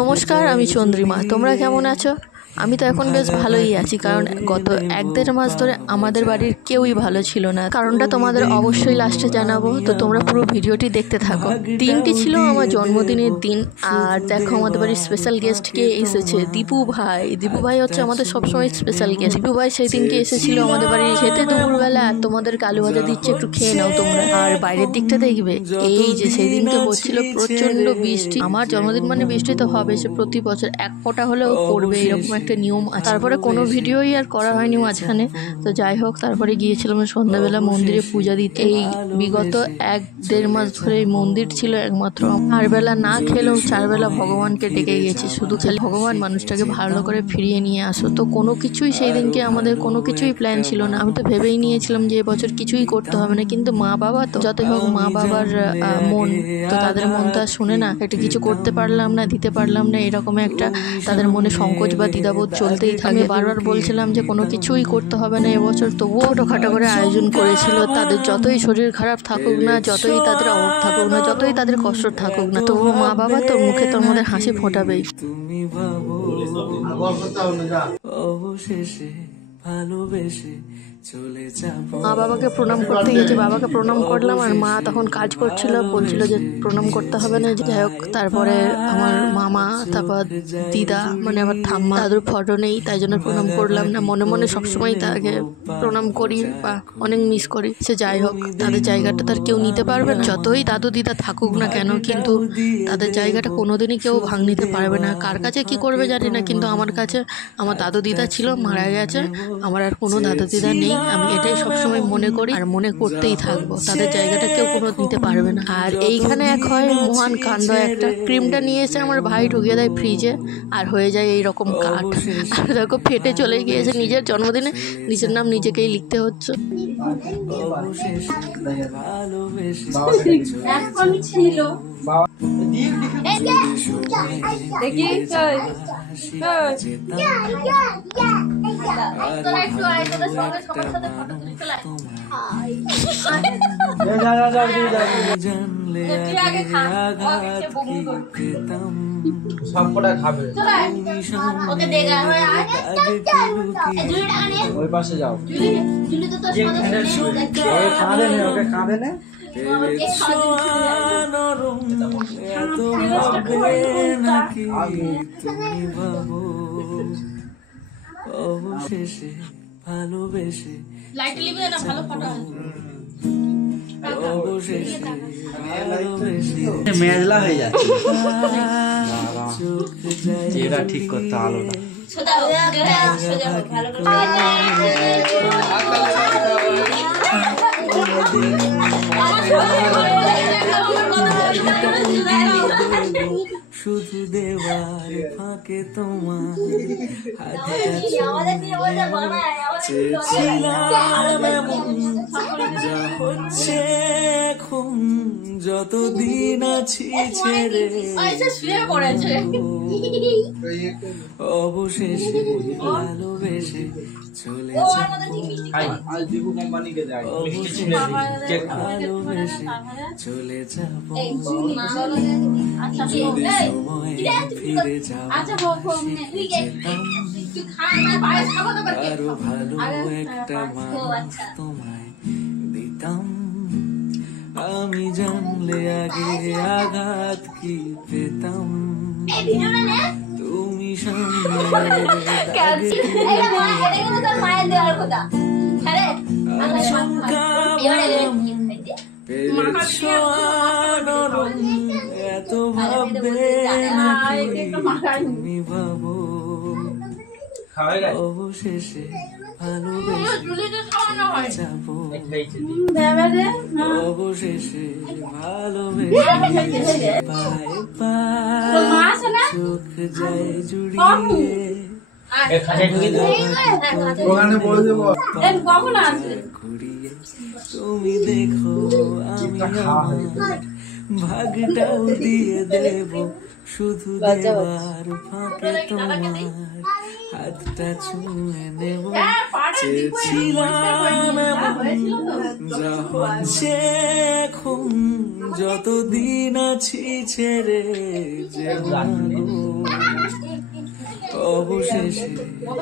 নমস্কার, আমি চন্দ্রিমা। তোমরা কেমন আছো? আমি তো এখন বেশ ভালোই আছি, কারণ গত 1-1.5 মাস ধরে আমাদের বাড়ির কেউই ভালো ছিল না। কারণটা তোমাদের অবশ্যই লাস্টে জানাবো, তো তোমরা পুরো ভিডিওটি দেখতে থাকো। দিনটি ছিল আমার জন্মদিনের দিন, আর দেখো আমাদের বাড়ির স্পেশাল গেস্ট কে এসেছে, দীপু ভাই। দীপু ভাই হচ্ছে আমাদের সবসময় স্পেশাল গেস্ট। দীপু ভাই সেই দিনকে এসেছিল আমাদের বাড়ি খেতে দুপুরবেলা, আর তোমাদের আলু ভাজা দিচ্ছে, একটু খেয়ে নাও তোমরা। আর বাইরের দিকটা দেখবে, এই যে সেই দিনকে হচ্ছিল প্রচন্ড বৃষ্টি। আমার জন্মদিন মানে বৃষ্টি তো হবে, সে প্রতি বছর এক ফোঁটা হলেও পড়বে, এরকম একটা নিয়ম আছে। তারপরে কোনো ভিডিওই আর করা হয়নি মাঝখানে। তো যাই হোক, তারপরে গিয়েছিলাম সন্ধ্যাবেলা মন্দিরে পূজা দিতে। এই বিগত 1-1.5 মাস ধরে এই মন্দির ছিল একমাত্র। 4 বেলা না খেলেও 4 বেলা ভগবানকে ডেকে গেছি, শুধু খালি ভগবান মানুষটাকে ভালো করে ফিরিয়ে নিয়ে আসো। তো কোনো কিছুই সেই দিনকে আমাদের কোনো কিছুই প্ল্যান ছিল না। আমি তো ভেবেই নিয়েছিলাম যে এবছর কিছুই করতে হবে না, কিন্তু মা বাবা তো যতই হোক মা বাবার মন, তো তাদের মন তো আর শুনে না। একটা কিছু করতে পারলাম না, দিতে পারলাম না, এরকম একটা তাদের মনে সংকোচ বা দ্বিধাবোধ চলতেই থাকে। বারবার বলছিলাম যে কোনো কিছুই করতে হবে না এবছর, তবুও ছোটোখাটো করে আয়োজন করেছিল। তাদের যতই শরীর খারাপ থাকুক না, যতই তাদের অভাব থাকুক না, যতই তাদের কষ্ট থাকুক না, তবুও মা বাবা তোর মুখে তোর মধ্যে হাসি ফোটাবেই। অবশেষে ভালোবেসে চলে যাব। মা বাবাকে প্রণাম করতে গেছি, বাবাকে প্রণাম করলাম, আর মা তখন কাজ করছিল, বলছিল যে প্রণাম করতে হবে না। যাই হোক, তারপরে আমার মামা, তারপর দিদা মানে আমার ঠাম্মা, দাদুর ফটো নেই, তাই জন্য প্রণাম করলাম না। মনে মনে সবসময় তাকে প্রণাম করি বা অনেক মিস করি। সে যাই হোক, তাদের জায়গাটা তার কেউ নিতে পারবে না, যতই দাদু দিদা থাকুক না কেন, কিন্তু তাদের জায়গাটা কোনোদিনই কেউ ভাঙ নিতে পারবে না। কার কাছে কি করবে জানি না, কিন্তু আমার কাছে আমার দাদু দিদা ছিল, মারা গেছে। আমার আর কোনো দাদু দিদা নেই, আমি এটাই সবসময় মনে করি আর মনে করতেই থাকবো। তাদের জায়গাটা কেউ কোনো নিতে পারবে না। আর এইখানে এক হয় মহান কাণ্ড একটা, ক্রিমটা নিয়ে এসে আমার ভাই ঢুকিয়ে দেয় ফ্রিজে, আর হয়ে যায় এইরকম কাঠ। আর দেখো ফেটে চলে গিয়েছে। নিজের জন্মদিনে নিজের নাম নিজেকেই লিখতে হচ্ছে। সবকটা খাবে, ওই পাশে যাও, কাঁদে নে, ওকে কাঁদে নে। অবশেষে ভালোবেসে মেজলা হয়ে যাচ্ছে, এটা ঠিক করতে আলোটা। শুধু দেওয়ার ফাঁকে তোমার যা হচ্ছে এখন, যতদিন আছি ছেড়ে অবশেষে ভালোবেসে চলে ভালোবেসে চলে যাব। সময় ফিরে যাও, আরো ভালো একটা মানুষ তোমায় দিতাম। আমি জানলে আগে আঘাত কি পেতাম, তুমি সামনে এত ভাববে তুমি ভাবো। অবশেষে ভালোবেসে যাবো, অবশেষে ভালোবেসে পায়ে পায়ে চোখ যায় জুড়িয়ে। তুমি দেখো আমি আমার ভাগটাও দিয়ে দেব, শুধু দেওয়ার ফাঁকে তোমার হাতটা ছুঁয়ে নেব। চেয়েছিলাম যা হচ্ছে এখন, যতদিন আছি ছেড়ে যেও না গো, অবশেষে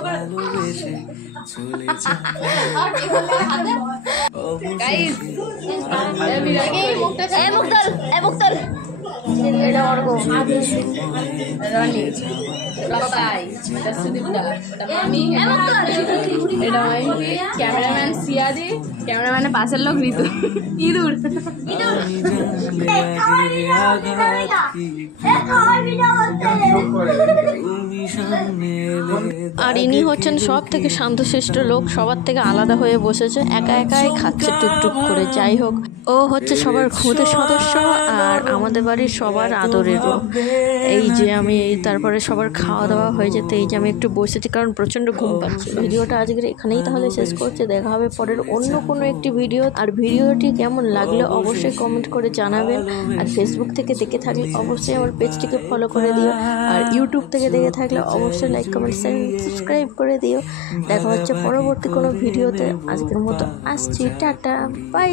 ভালোবেসে চলে যাবে, ক্যামেরাম্যান সিয়াদি, ক্যামেরাম্যানের পাশের লোক ঋতু ইঁদুর। আমি জানলে আগে আঘাত কি, তুমি সামনে এলে আর ইনি হচ্ছেন সব থেকে শান্তশিষ্ট লোক, সবার থেকে আলাদা হয়ে বসেছে, একা একাই খাচ্ছে টুকটুক করে। যাই হোক, ও হচ্ছে সবার খুদে সদস্য আর আমাদের বাড়ির সবার আদরেরও। এই যে আমি তারপরে সবার খাওয়া দাওয়া হয়ে যেতে এই যে আমি একটু বসেছি, কারণ প্রচণ্ড ঘুম পাচ্ছে। ভিডিওটা আজকের এখানেই তাহলে শেষ করছে, দেখা হবে পরের অন্য কোনো একটি ভিডিও। আর ভিডিওটি কেমন লাগলে অবশ্যই কমেন্ট করে জানাবেন। আর ফেসবুক থেকে দেখে থাকলে অবশ্যই আমার পেজটিকে ফলো করে দিও, আর ইউটিউব থেকে দেখে থাকলে অবশ্যই লাইক কমেন্ট সাবস্ক্রাইব করে দিও। দেখা হচ্ছে পরবর্তী কোনো ভিডিওতে। আজকের মতো আসছি, টাটা, বাই।